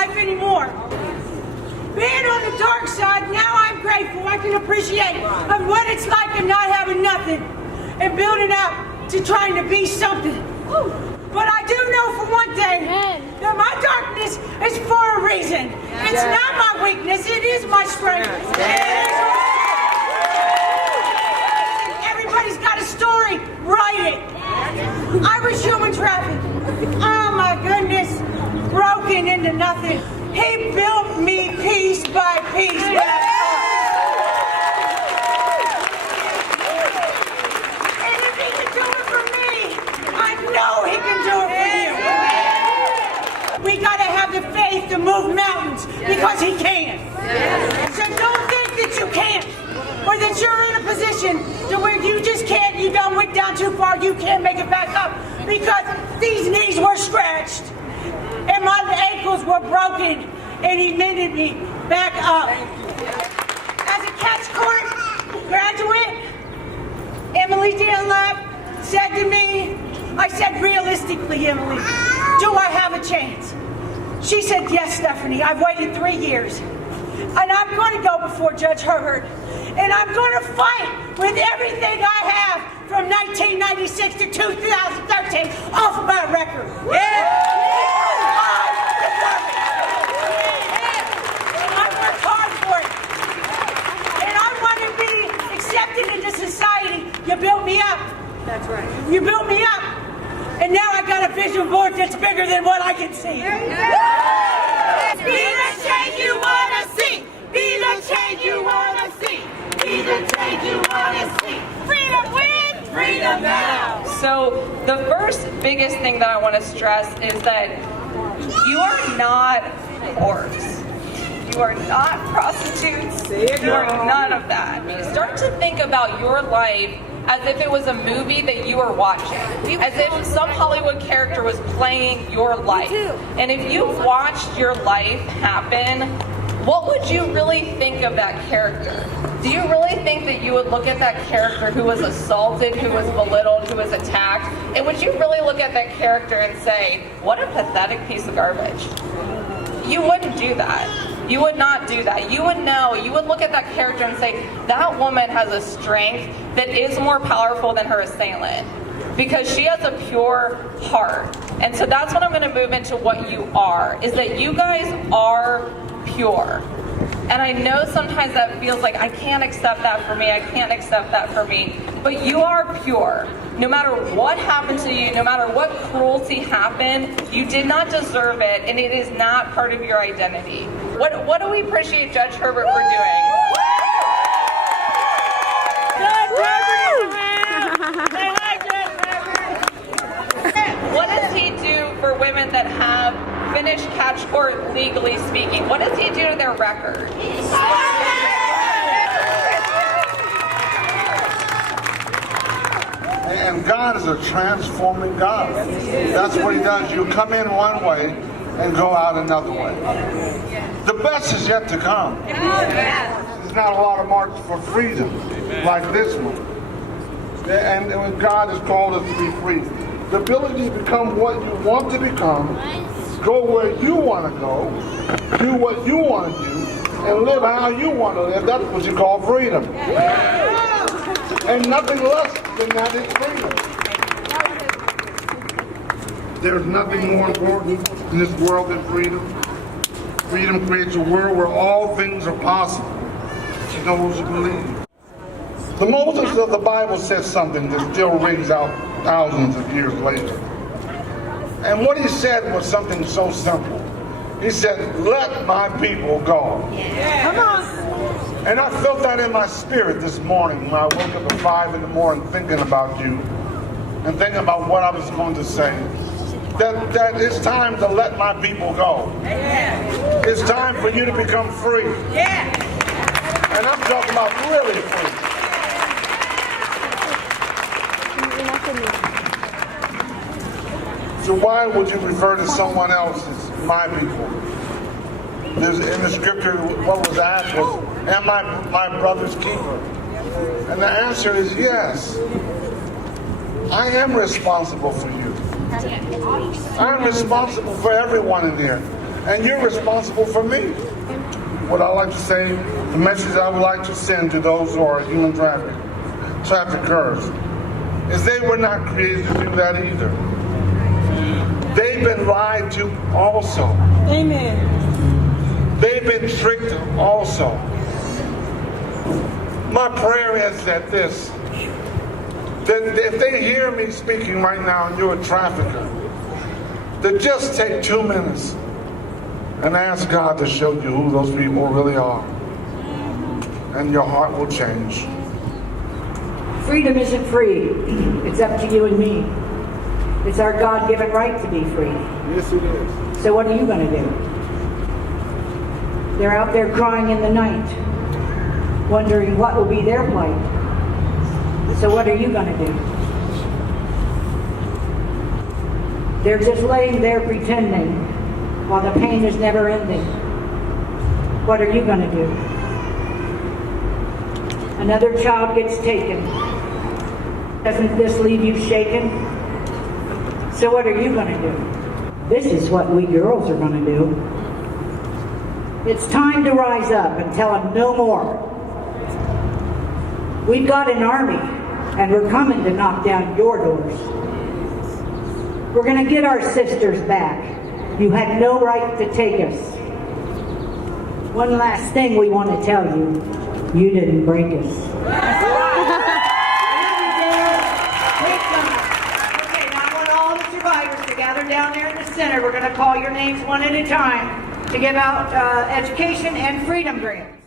life anymore. Being on the dark side, now I'm grateful. I can appreciate of what it's like of not having nothing and building up to trying to be something. But I do know for one thing that my darkness is for a reason. It's not my weakness, it is my strength. Everybody's got a story, write it. I was human trafficked. Oh my goodness, broken into nothing. He built me piece by piece. And if he can do it for me, I know he can do it for you. We gotta have the faith to move mountains because he can. So don't think that you can't, or that you're in a position to where you just can't, you done went down too far, you can't make it back up, because these knees were scratched and my ankles were broken, and he mended me back up. As a catch court graduate, Emily Dunlap said to me, I said, realistically, Emily, do I have a chance? She said, yes, Stephanie, I've waited 3 years. And I'm going to go before Judge Herbert. And I'm going to fight with everything I have from 1996 to 2013 off my record. I worked hard for it. And I want to be accepted into society. You built me up. That's right. You built me up. And now I got a vision board that's bigger than what I can see. Be the change you want to see. Be the change you want to see. Be the change you want to see. Freedom wins. Freedom now. So the first biggest thing that I want to stress is that you are not whores. You are not prostitutes. You are none of that. Start to think about your life as if it was a movie that you were watching, as if some Hollywood character was playing your life. And if you watched your life happen, what would you really think of that character? Do you really think that you would look at that character who was assaulted, who was belittled, who was attacked, and would you really look at that character and say, what a pathetic piece of garbage? You wouldn't do that. You would not do that. You would know, you would look at that character and say, that woman has a strength that is more powerful than her assailant, because she has a pure heart. And so that's what I'm going to move into what you are, is that you guys are pure. And I know sometimes that feels like, I can't accept that for me, I can't accept that for me, but you are pure. No matter what happened to you, no matter what cruelty happened, you did not deserve it, and it is not part of your identity. What do we appreciate Judge Herbert for doing? What does he do for women that have finished catch court legally speaking? What does he do to their record? And God is a transforming God. That's what he does. You come in one way and go out another way. The best is yet to come. There's not a lot of march for freedom like this one. And when God has called us to be free, the ability to become what you want to become, go where you want to go, do what you want to do, and live how you want to live. That's what you call freedom. And nothing less than that is freedom. There's nothing more important in this world than freedom. Freedom creates a world where all things are possible to those who believe. The Moses of the Bible says something that still rings out thousands of years later. And what he said was something so simple. He said, let my people go. Come on. And I felt that in my spirit this morning when I woke up at 5 in the morning thinking about you and thinking about what I was going to say. That it's time to let my people go. It's time for you to become free. And I'm talking about really free. So why would you refer to someone else as my people? There's, in the scripture, what was asked was, am I my brother's keeper? And the answer is yes. I am responsible for you. I am responsible for everyone in here. And you're responsible for me. What I like to say, the message I would like to send to those who are human traffickers, is they were not created to do that either. They've been lied to also. Amen. They've been tricked also. My prayer is that if they hear me speaking right now and you're a trafficker, that just take 2 minutes and ask God to show you who those people really are. And your heart will change. Freedom isn't free. It's up to you and me. It's our God-given right to be free. Yes, it is. So what are you going to do? They're out there crying in the night, wondering what will be their plight. So what are you going to do? They're just laying there pretending while the pain is never ending. What are you going to do? Another child gets taken. Doesn't this leave you shaken? So what are you going to do? This is what we girls are going to do. It's time to rise up and tell them no more. We've got an army, and we're coming to knock down your doors. We're going to get our sisters back. You had no right to take us. One last thing we want to tell you. You didn't break us. Okay, now I want all the survivors to gather down there in the center. We're going to call your names one at a time to give out education and freedom grants.